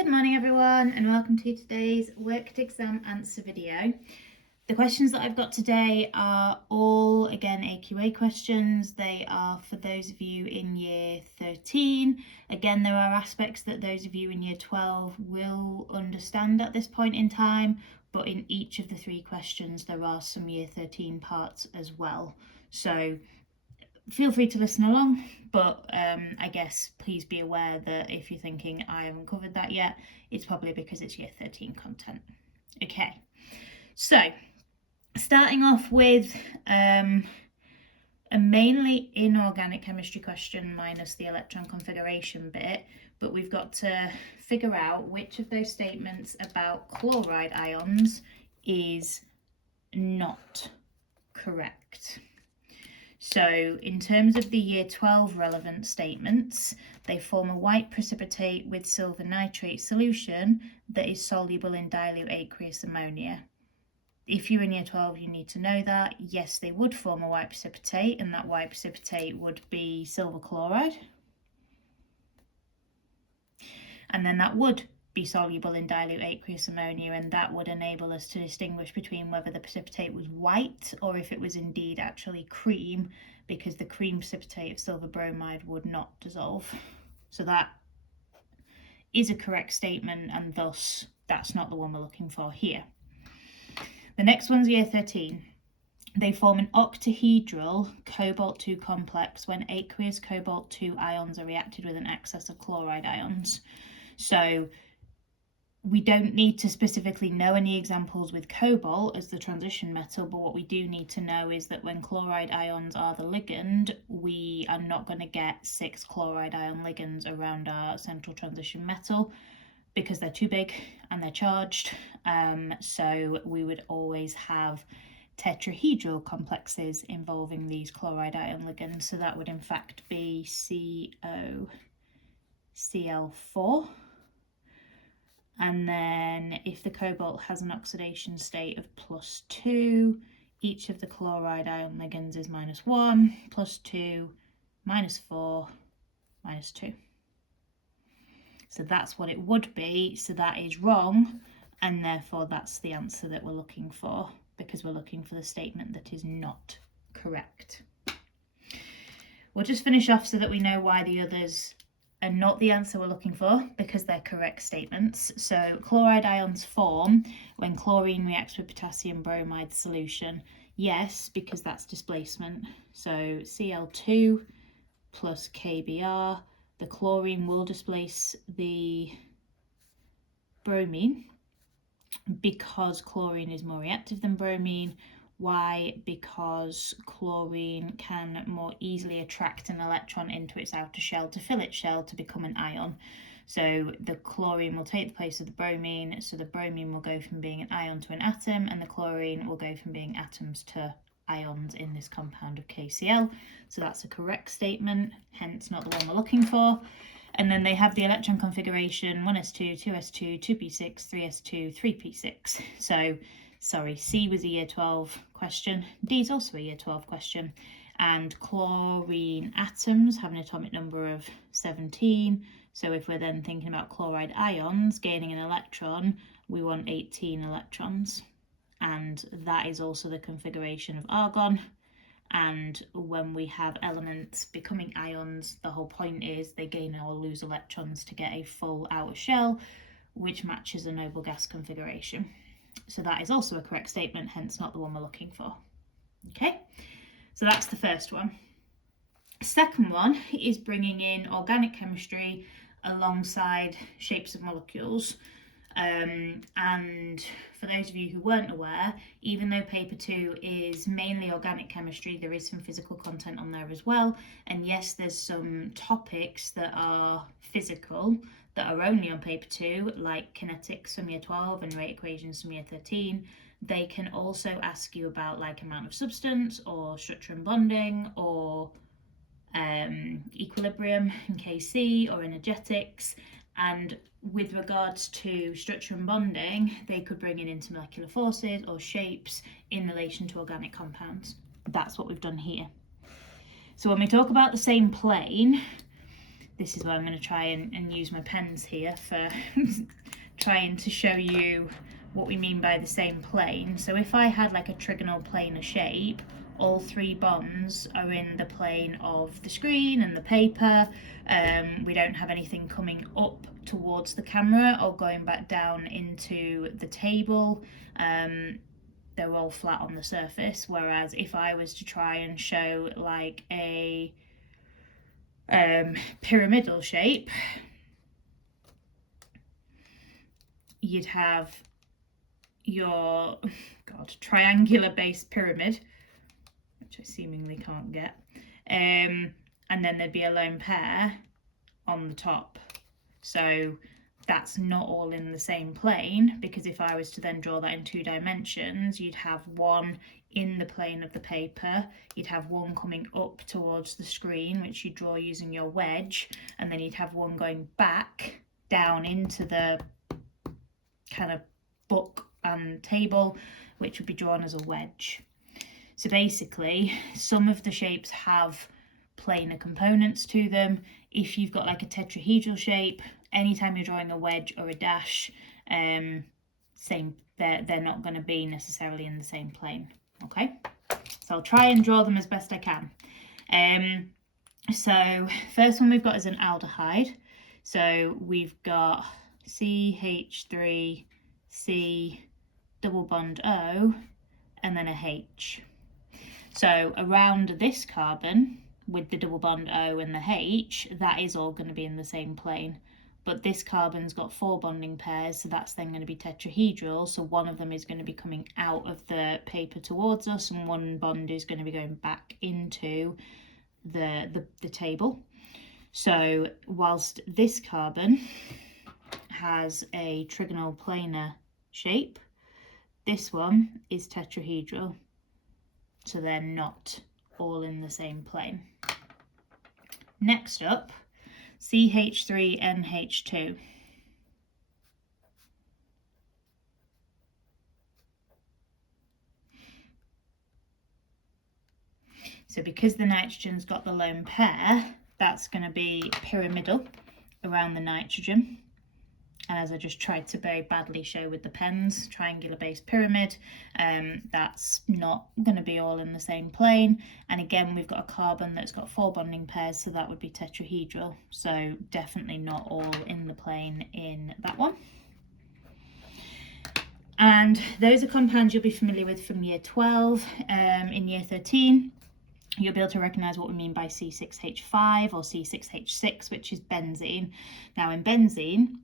Good morning everyone and welcome to today's worked exam answer video. The questions that I've got today are all again AQA questions. They are for those of you in year 13. Again, there are aspects that those of you in year 12 will understand at this point in time, but in each of the three questions there are some year 13 parts as well. So feel free to listen along, but I guess please be aware that if you're thinking I haven't covered that yet, it's probably because it's year 13 content. Okay, so starting off with a mainly inorganic chemistry question minus the electron configuration bit, but we've got to figure out which of those statements about chloride ions is not correct. So in terms of the year 12 relevant statements, they form a white precipitate with silver nitrate solution that is soluble in dilute aqueous ammonia. If you're in year 12, you need to know that. Yes, they would form a white precipitate, and that white precipitate would be silver chloride. And then that would be soluble in dilute aqueous ammonia, and that would enable us to distinguish between whether the precipitate was white or if it was indeed actually cream, because the cream precipitate of silver bromide would not dissolve. So that is a correct statement, and thus that's not the one we're looking for here. The next one's year 13. They form an octahedral cobalt-2 complex when aqueous cobalt-2 ions are reacted with an excess of chloride ions. So we don't need to specifically know any examples with cobalt as the transition metal, but what we do need to know is that when chloride ions are the ligand, we are not going to get 6 chloride ion ligands around our central transition metal because they're too big and they're charged. So we would always have tetrahedral complexes involving these chloride ion ligands. So that would in fact be COCl4. And then if the cobalt has an oxidation state of +2, each of the chloride ion ligands is -1, +2, -4, -2. So that's what it would be. So that is wrong, and therefore that's the answer that we're looking for, because we're looking for the statement that is not correct. We'll just finish off so that we know why the others are not the answer we're looking for, because they're correct statements. So chloride ions form when chlorine reacts with potassium bromide solution. Yes, because that's displacement. So Cl2 plus KBr, the chlorine will displace the bromine because chlorine is more reactive than bromine. Why? Because chlorine can more easily attract an electron into its outer shell to fill its shell to become an ion. So the chlorine will take the place of the bromine, so the bromine will go from being an ion to an atom, and the chlorine will go from being atoms to ions in this compound of KCl. So that's a correct statement, hence not the one we're looking for. And then they have the electron configuration 1s2, 2s2, 2p6, 3s2, 3p6. So sorry, C was a year 12 question, D is also a year 12 question, and chlorine atoms have an atomic number of 17, so if we're then thinking about chloride ions gaining an electron, we want 18 electrons, and that is also the configuration of argon. And when we have elements becoming ions, the whole point is they gain or lose electrons to get a full outer shell, which matches a noble gas configuration. So that is also a correct statement, hence not the one we're looking for. Okay, so that's the first one. Second one is bringing in organic chemistry alongside shapes of molecules. And for those of you who weren't aware, even though paper 2 is mainly organic chemistry, there is some physical content on there as well. And yes, there's some topics that are physical that are only on paper 2, like kinetics from year 12 and rate equations from year 13. They can also ask you about like amount of substance or structure and bonding or equilibrium in KC or energetics. And with regards to structure and bonding, they could bring in intermolecular forces or shapes in relation to organic compounds. That's what we've done here. So when we talk about the same plane, this is where I'm going to try and use my pens here for trying to show you what we mean by the same plane. So if I had like a trigonal planar shape, all three bonds are in the plane of the screen and the paper. We don't have anything coming up towards the camera or going back down into the table. They're all flat on the surface, whereas if I was to try and show like a pyramidal shape, you'd have your triangular based pyramid, which I seemingly can't get, and then there'd be a lone pair on the top. So that's not all in the same plane, because if I was to then draw that in 2 dimensions, you'd have one in the plane of the paper, you'd have one coming up towards the screen, which you draw using your wedge, and then you'd have one going back down into the kind of book and table, which would be drawn as a wedge. So basically, some of the shapes have planar components to them. If you've got like a tetrahedral shape, anytime you're drawing a wedge or a dash, they're not going to be necessarily in the same plane. Okay, so I'll try and draw them as best I can. So first one we've got is an aldehyde. So we've got CH3, C, double bond O, and then a H. So around this carbon with the double bond O and the H, that is all going to be in the same plane. But this carbon's got 4 bonding pairs, so that's then going to be tetrahedral. So one of them is going to be coming out of the paper towards us, and one bond is going to be going back into the table. So whilst this carbon has a trigonal planar shape, this one is tetrahedral. So they're not all in the same plane. Next up, CH3NH2. So because the nitrogen's got the lone pair, that's going to be pyramidal around the nitrogen. And as I just tried to very badly show with the pens, triangular based pyramid, that's not going to be all in the same plane. And again, we've got a carbon that's got 4 bonding pairs, so that would be tetrahedral. So definitely not all in the plane in that one. And those are compounds you'll be familiar with from year 12. In year 13, you'll be able to recognise what we mean by C6H5 or C6H6, which is benzene. Now in benzene,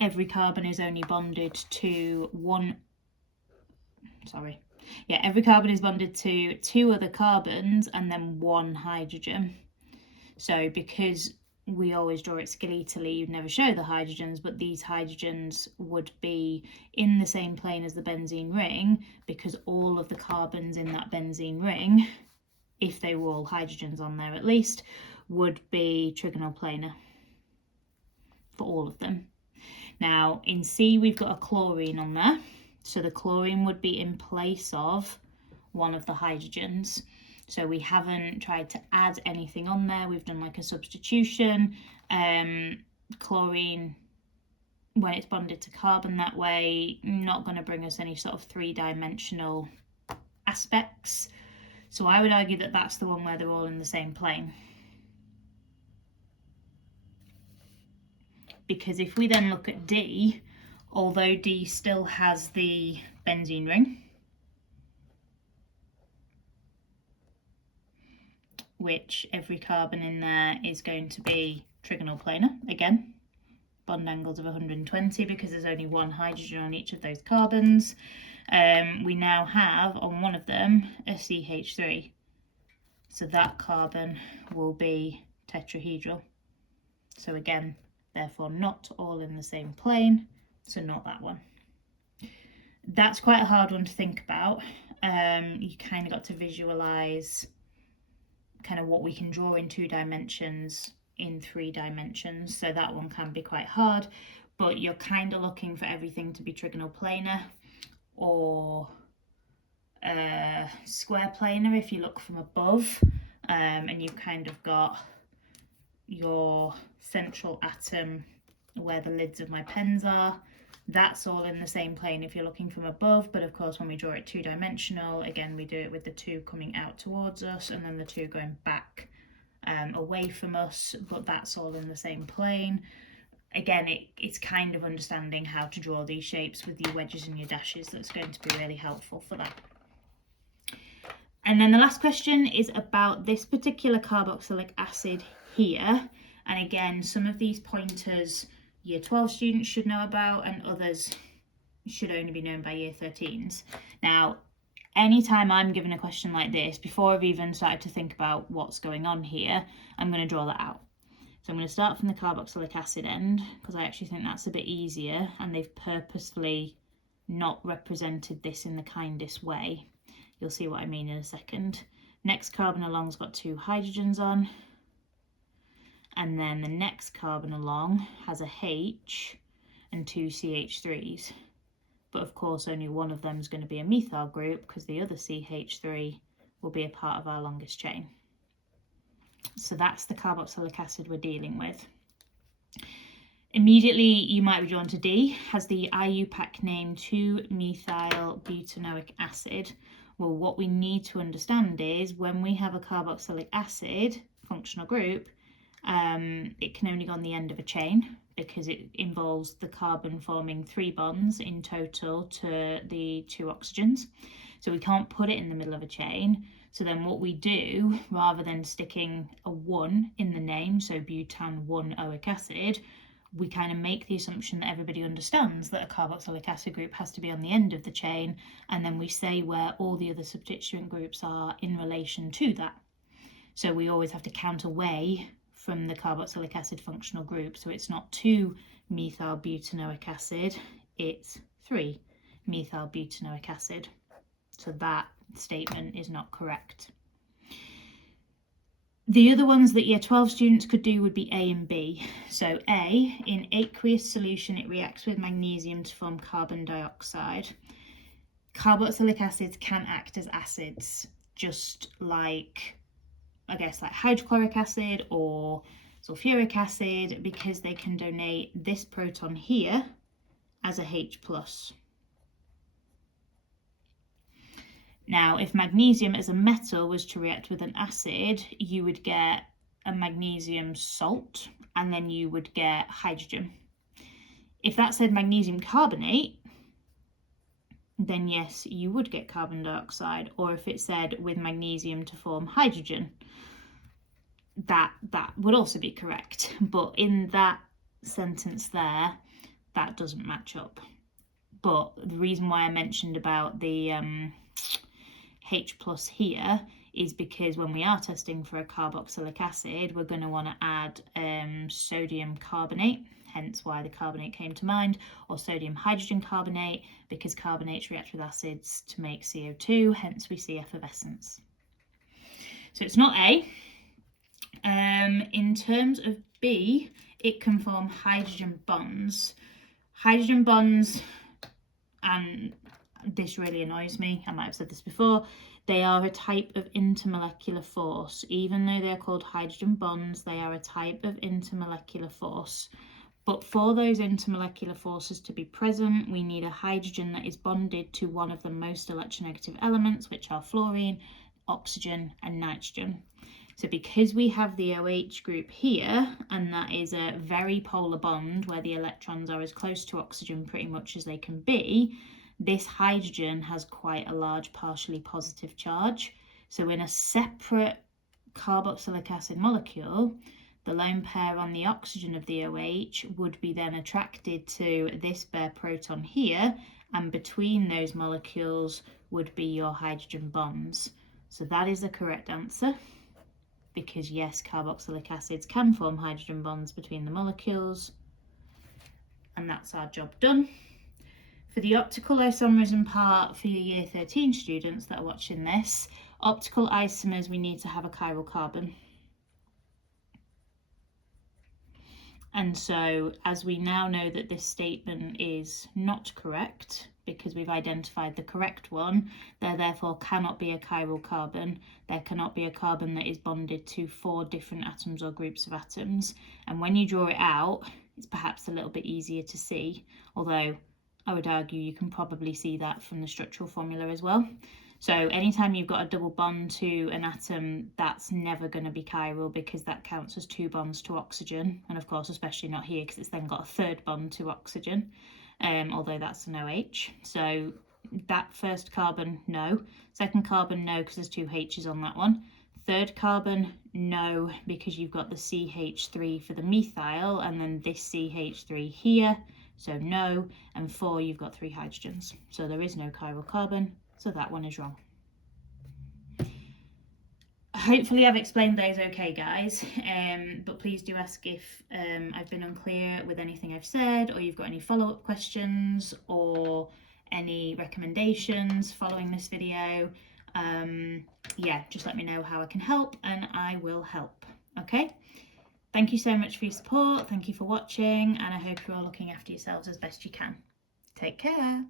every carbon is only bonded to every carbon is bonded to 2 other carbons and then 1 hydrogen. So because we always draw it skeletally, you'd never show the hydrogens, but these hydrogens would be in the same plane as the benzene ring, because all of the carbons in that benzene ring, if they were all hydrogens on there at least, would be trigonal planar for all of them. Now in C we've got a chlorine on there, so the chlorine would be in place of one of the hydrogens. So we haven't tried to add anything on there, we've done like a substitution. Chlorine, when it's bonded to carbon that way, not going to bring us any sort of 3-dimensional aspects. So I would argue that that's the one where they're all in the same plane. Because if we then look at D, although D still has the benzene ring, which every carbon in there is going to be trigonal planar, again, bond angles of 120 because there's only 1 hydrogen on each of those carbons. We now have on one of them a CH3, so that carbon will be tetrahedral. So again, therefore not all in the same plane, so not that one. That's quite a hard one to think about. You kind of got to visualize kind of what we can draw in 2 dimensions in 3 dimensions, so that one can be quite hard, but you're kind of looking for everything to be trigonal planar or square planar if you look from above, and you've kind of got your central atom where the lids of my pens are. That's all in the same plane if you're looking from above, but of course when we draw it two-dimensional, again we do it with the two coming out towards us and then the two going back away from us, but that's all in the same plane. Again, it's kind of understanding how to draw these shapes with your wedges and your dashes that's going to be really helpful for that. And then the last question is about this particular carboxylic acid here. And again, some of these pointers Year 12 students should know about and others should only be known by Year 13s. Now, anytime I'm given a question like this, before I've even started to think about what's going on here, I'm going to draw that out. So I'm going to start from the carboxylic acid end because I actually think that's a bit easier, and they've purposefully not represented this in the kindest way. You'll see what I mean in a second. Next carbon along's got 2 hydrogens on, and then the next carbon along has a H and 2 CH3s. But of course only one of them is going to be a methyl group because the other CH3 will be a part of our longest chain. So that's the carboxylic acid we're dealing with. Immediately you might be drawn to D, has the IUPAC name 2-methyl-butanoic acid. Well, what we need to understand is when we have a carboxylic acid functional group, it can only go on the end of a chain because it involves the carbon forming 3 bonds in total to the 2 oxygens. So we can't put it in the middle of a chain. So then what we do, rather than sticking a 1 in the name, so butan 1-oic acid, we kind of make the assumption that everybody understands that a carboxylic acid group has to be on the end of the chain, and then we say where all the other substituent groups are in relation to that. So we always have to count away from the carboxylic acid functional group. So it's not 2-methyl-butanoic acid, it's 3-methyl-butanoic acid. So that statement is not correct. The other ones that Year 12 students could do would be A and B. So A, in aqueous solution, it reacts with magnesium to form carbon dioxide. Carboxylic acids can act as acids, just like, I guess, like hydrochloric acid or sulfuric acid, because they can donate this proton here as a H+. Now, if magnesium as a metal was to react with an acid, you would get a magnesium salt and then you would get hydrogen. If that said magnesium carbonate, then yes, you would get carbon dioxide. Or if it said with magnesium to form hydrogen, that would also be correct. But in that sentence there, that doesn't match up. But the reason why I mentioned about the H+ here is because when we are testing for a carboxylic acid, we're going to want to add sodium carbonate, hence why the carbonate came to mind, or sodium hydrogen carbonate, because carbonates react with acids to make CO2, hence we see effervescence. So it's not A. In terms of B, it can form hydrogen bonds. Hydrogen bonds, and this really annoys me, I might have said this before, they are a type of intermolecular force. Even though they're called hydrogen bonds, they are a type of intermolecular force. But for those intermolecular forces to be present, we need a hydrogen that is bonded to one of the most electronegative elements, which are fluorine, oxygen, and nitrogen. So because we have the OH group here, and that is a very polar bond where the electrons are as close to oxygen pretty much as they can be, this hydrogen has quite a large partially positive charge. So in a separate carboxylic acid molecule, the lone pair on the oxygen of the OH would be then attracted to this bare proton here, and between those molecules would be your hydrogen bonds. So that is the correct answer, because yes, carboxylic acids can form hydrogen bonds between the molecules, and that's our job done. For the optical isomerism part for your Year 13 students that are watching this, optical isomers, we need to have a chiral carbon. And so, as we now know that this statement is not correct, because we've identified the correct one, there therefore cannot be a chiral carbon. There cannot be a carbon that is bonded to 4 different atoms or groups of atoms. And when you draw it out, it's perhaps a little bit easier to see, although I would argue you can probably see that from the structural formula as well. So anytime you've got a double bond to an atom, that's never going to be chiral, because that counts as 2 bonds to oxygen. And of course, especially not here, because it's then got a 3rd bond to oxygen, although that's an OH. So that first carbon, no. Second carbon, no, because there's 2 H's on that one. Third carbon, no, because you've got the CH3 for the methyl, and then this CH3 here, so no. And 4, you've got 3 hydrogens, so there is no chiral carbon, so that one is wrong. Hopefully I've explained those okay, guys, but please do ask if I've been unclear with anything I've said, or you've got any follow-up questions or any recommendations following this video. Yeah, just let me know how I can help and I will help. Okay, thank you so much for your support, thank you for watching, and I hope you're all looking after yourselves as best you can. Take care.